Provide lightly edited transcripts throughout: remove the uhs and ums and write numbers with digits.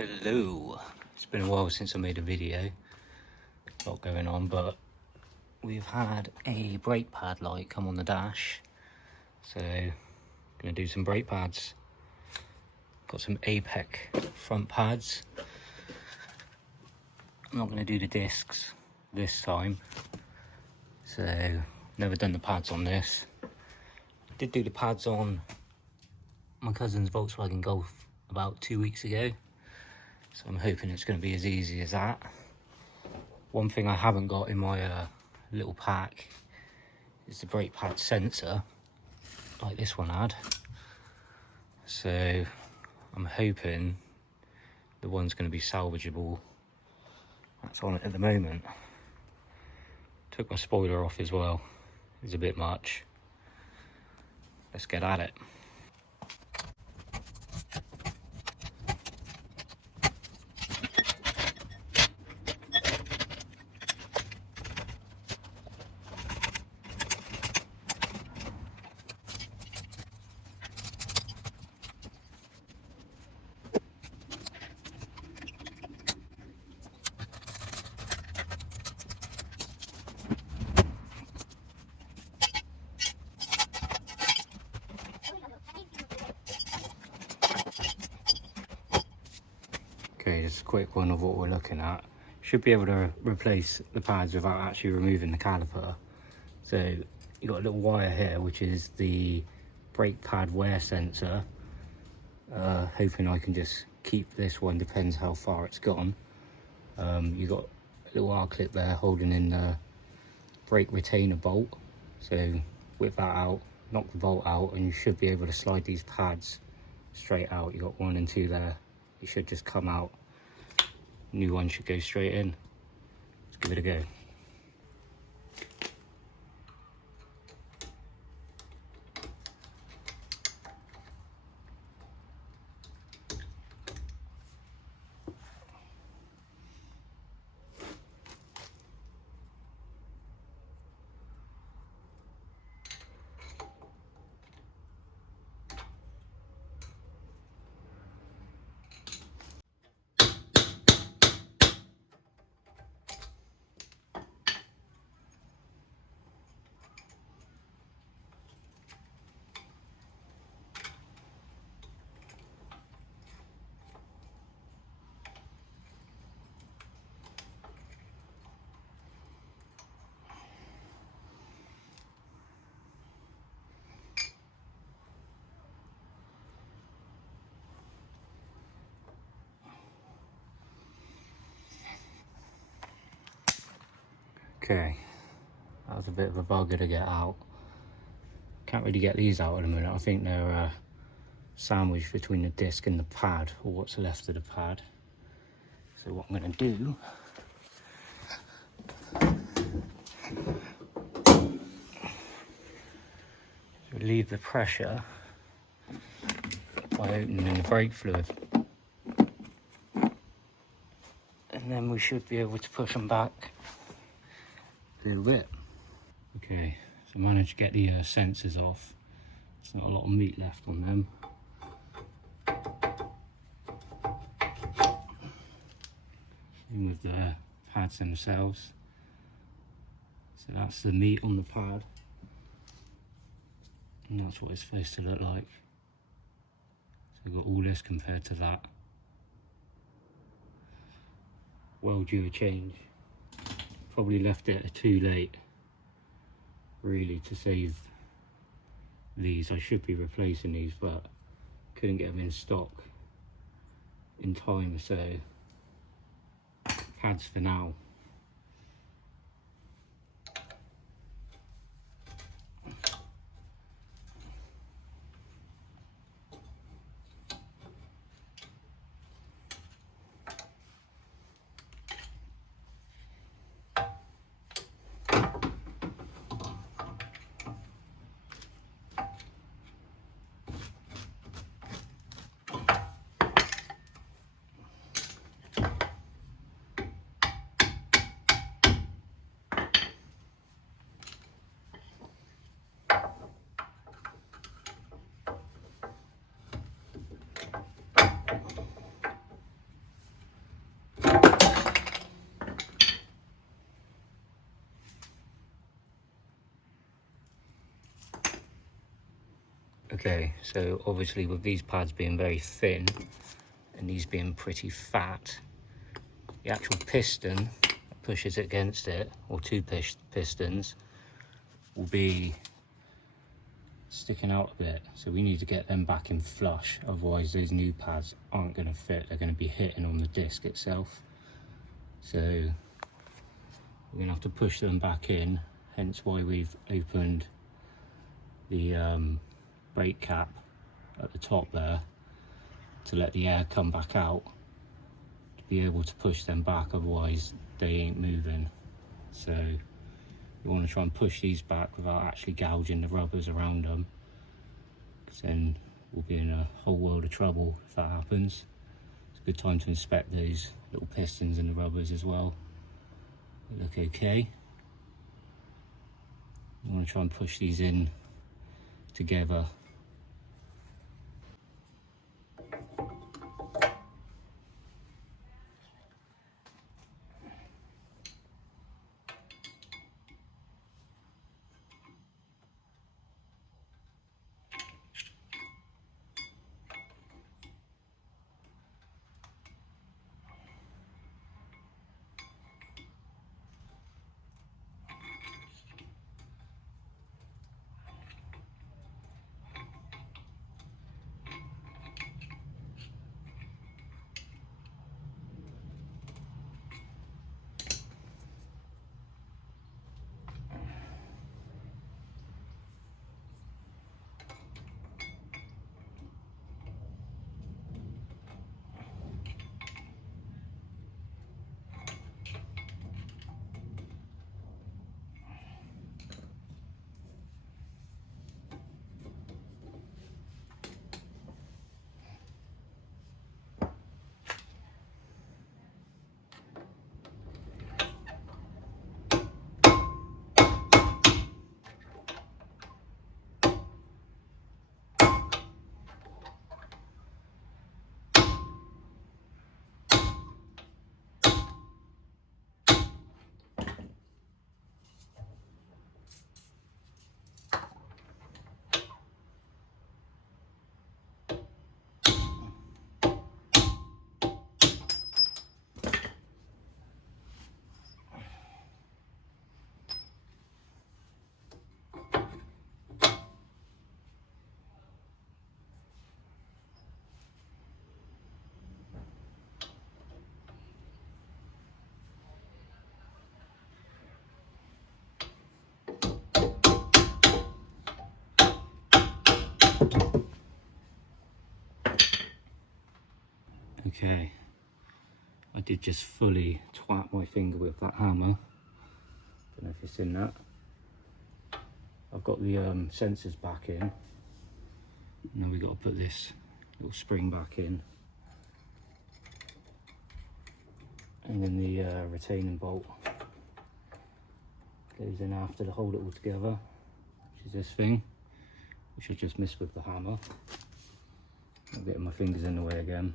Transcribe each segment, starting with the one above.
Hello. It's been a while since I made a video. A lot going on, but we've had a brake pad light come on the dash. So, gonna do some brake pads. Got some APEC front pads. I'm not gonna do the discs this time. So, never done the pads on this. Did do the pads on my cousin's Volkswagen Golf about 2 weeks ago. So I'm hoping it's going to be as easy as that. One thing I haven't got in my little pack is the brake pad sensor, like this one had. So I'm hoping the one's going to be salvageable. That's on it at the moment. Took my spoiler off as well. It's a bit much. Let's get at it. Okay, just a quick one of what we're looking at. Should be able to replace the pads without actually removing the caliper. So you've got a little wire here, which is the brake pad wear sensor. Hoping I can just keep this one, depends how far it's gone. You've got a little R-clip there holding in the brake retainer bolt. So whip that out, knock the bolt out, and you should be able to slide these pads straight out. You've got 1 and 2 there. It should just come out. New one should go straight in. Let's give it a go. Okay, that was a bit of a bugger to get out. Can't really get these out at the minute. I think they're sandwiched between the disc and the pad, or what's left of the pad. So what I'm going to do is relieve the pressure by opening the brake fluid. And then we should be able to push them back a little bit. Okay, so I managed to get the sensors off. There's not a lot of meat left on them. In with the pads themselves. So that's the meat on the pad. And that's what it's supposed to look like. So we've got all this compared to that. Well due a change. Probably left it too late, really, to save these. I should be replacing these, but couldn't get them in stock in time, so pads for now. Okay, so obviously with these pads being very thin and these being pretty fat, the actual piston that pushes against it, or two pistons, will be sticking out a bit. So we need to get them back in flush, otherwise those new pads aren't going to fit. They're going to be hitting on the disc itself. So we're going to have to push them back in, hence why we've opened the brake cap at the top there to let the air come back out, to be able to push them back, otherwise they ain't moving. So you want to try and push these back without actually gouging the rubbers around them, because then we'll be in a whole world of trouble if that happens. It's a good time to inspect those little pistons and the rubbers as well. They look okay. You want to try and push these in together. Okay, I did just fully twat my finger with that hammer. Don't know if you've seen that. I've got the sensors back in. Now we've got to put this little spring back in. And then the retaining bolt goes in after to hold it all together, which is this thing, which I just missed with the hammer. I'm getting my fingers in the way again.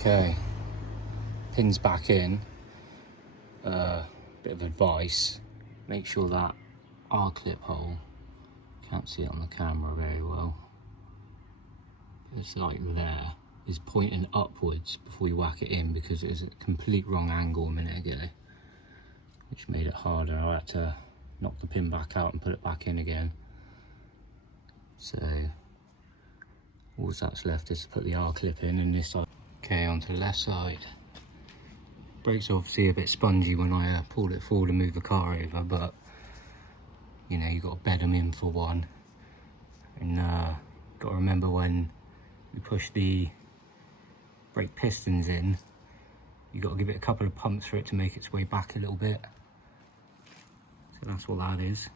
Okay, pins back in. Bit of advice, make sure that R-clip hole, can't see it on the camera very well, it's like there, is pointing upwards before you whack it in, because it was a complete wrong angle a minute ago, which made it harder. I had to knock the pin back out and put it back in again. So all that's left is to put the R-clip in this side. Okay, onto the left side. Brake's obviously a bit spongy when I pulled it forward and moved the car over, but you know, you've got to bed them in for one. And got to remember, when you push the brake pistons in, you've got to give it a couple of pumps for it to make its way back a little bit. So that's what that is.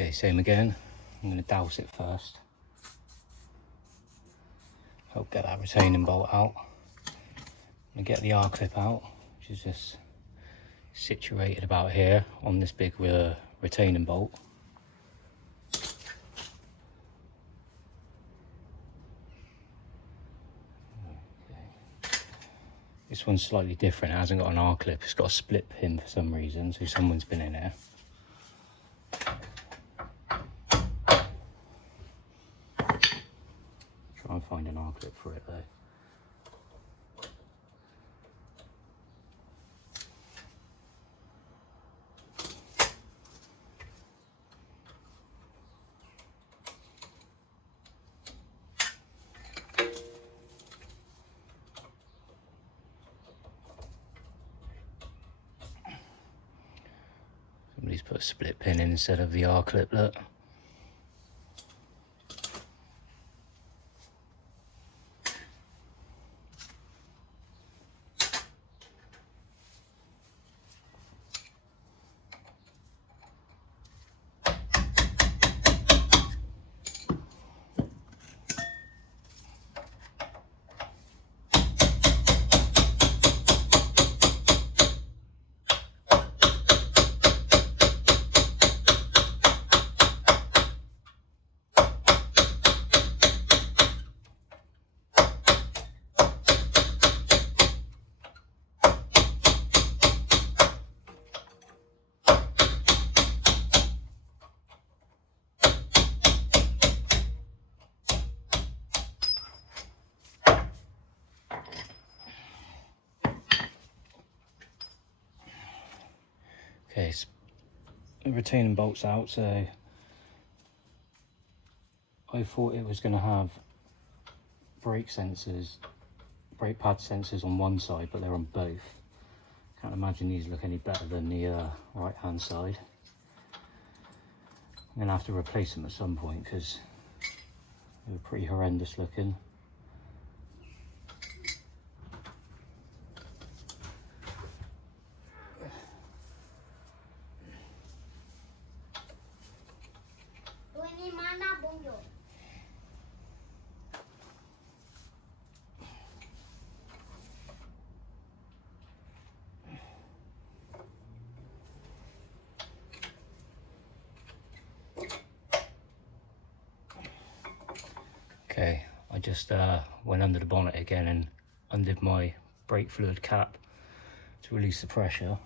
Okay, same again. I'm going to douse it first. Help get that retaining bolt out. I'm going to get the R-clip out, which is just situated about here on this big retaining bolt. Okay. This one's slightly different, it hasn't got an R-clip, it's got a split pin for some reason, so someone's been in here. Try and find an R-clip for it though. Somebody's put a split pin in instead of the R-clip, look. Okay, so the retaining bolt's out, so I thought it was going to have brake sensors, brake pad sensors on one side, but they're on both. Can't imagine these look any better than the right hand side. I'm going to have to replace them at some point because they were pretty horrendous looking. Okay, I just went under the bonnet again and undid my brake fluid cap to release the pressure.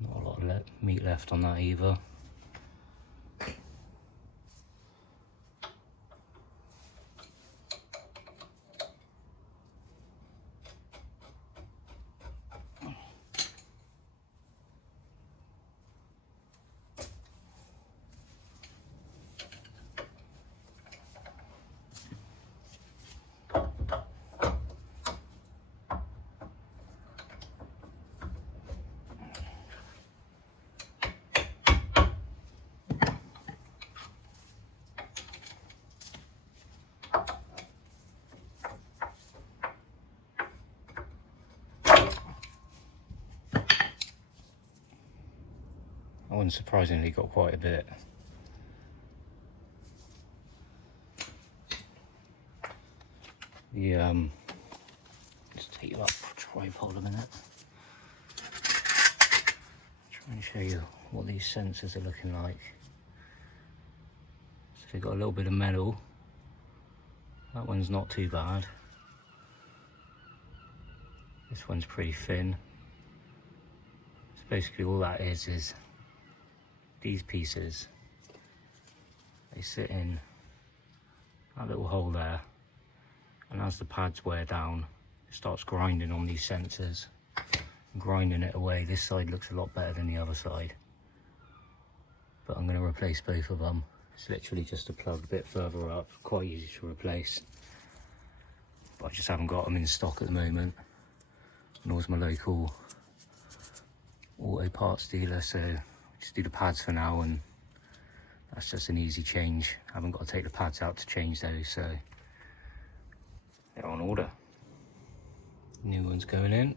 Not a lot of meat left on that either. That one surprisingly got quite a bit. The just take you up tripod a minute. Try and show you what these sensors are looking like. So they've got a little bit of metal. That one's not too bad. This one's pretty thin. So basically all that is these pieces. They sit in that little hole there, and as the pads wear down, it starts grinding on these sensors, grinding it away. This side looks a lot better than the other side, but I'm going to replace both of them. It's literally just a plug a bit further up, quite easy to replace, but I just haven't got them in stock at the moment, nor is my local auto parts dealer, so I just do the pads for now, and that's just an easy change. I haven't got to take the pads out to change those, so they're on order. New one's going in.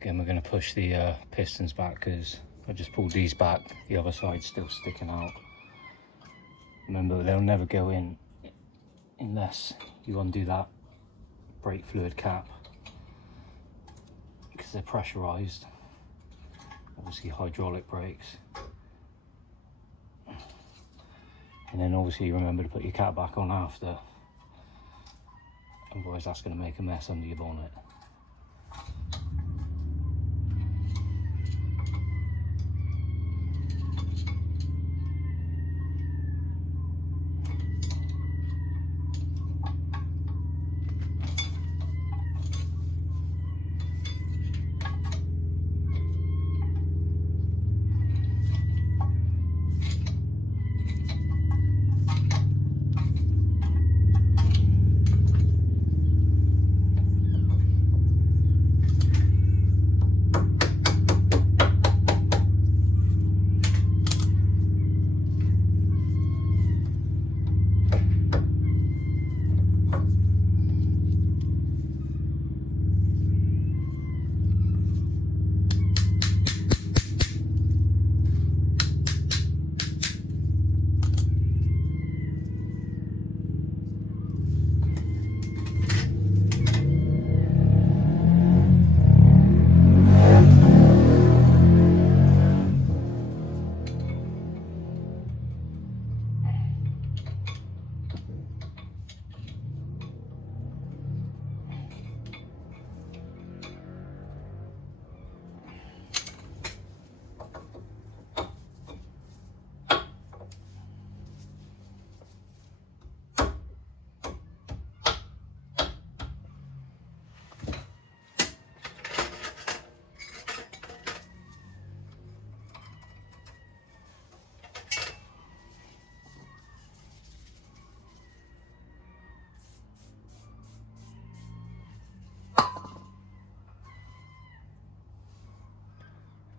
Again, we're going to push the pistons back because I just pulled these back. The other side's still sticking out. Remember, they'll never go in unless you undo that brake fluid cap, because they're pressurized. Obviously hydraulic brakes. And then obviously remember to put your cap back on after. Otherwise that's going to make a mess under your bonnet.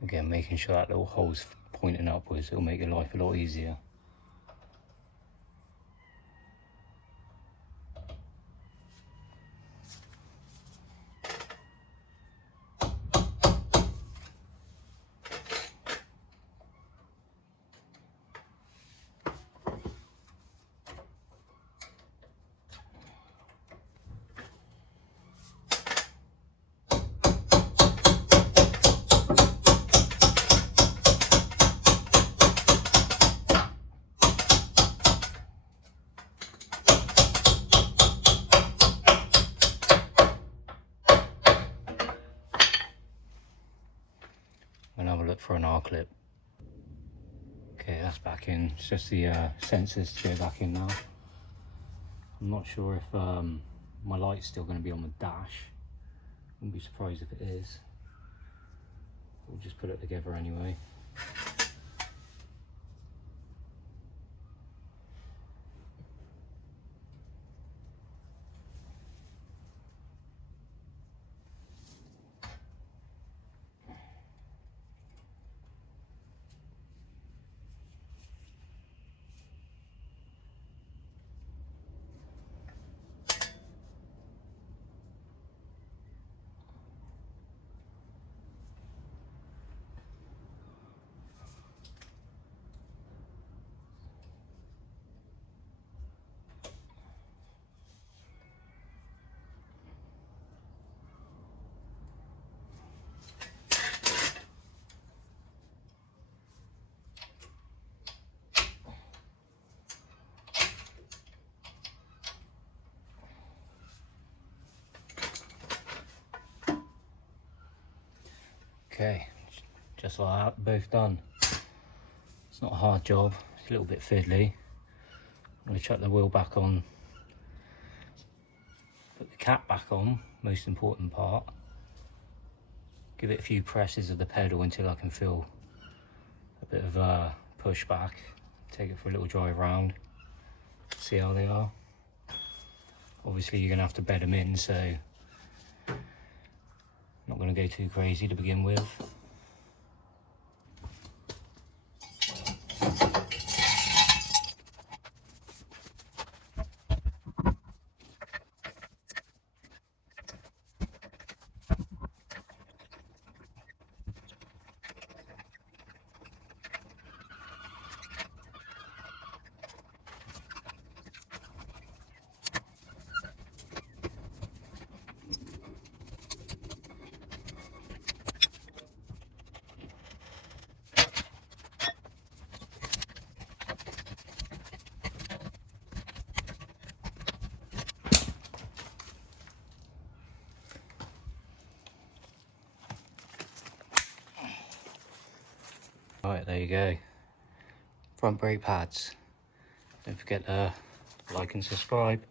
Again, making sure that little hole's pointing upwards, it'll make your life a lot easier. And have a look for an R-clip. Okay, that's back in. It's just the sensors to go back in now. I'm not sure if my light's still going to be on the dash. Wouldn't be surprised if it is. We'll just put it together anyway. Okay, just like that, both done. It's not a hard job, it's a little bit fiddly. I'm going to chuck the wheel back on, put the cap back on, most important part. Give it a few presses of the pedal until I can feel a bit of a push back. Take it for a little drive round, see how they are. Obviously you're going to have to bed them in, so not going to go too crazy to begin with. Right, there you go. Front brake pads. Don't forget to like and subscribe.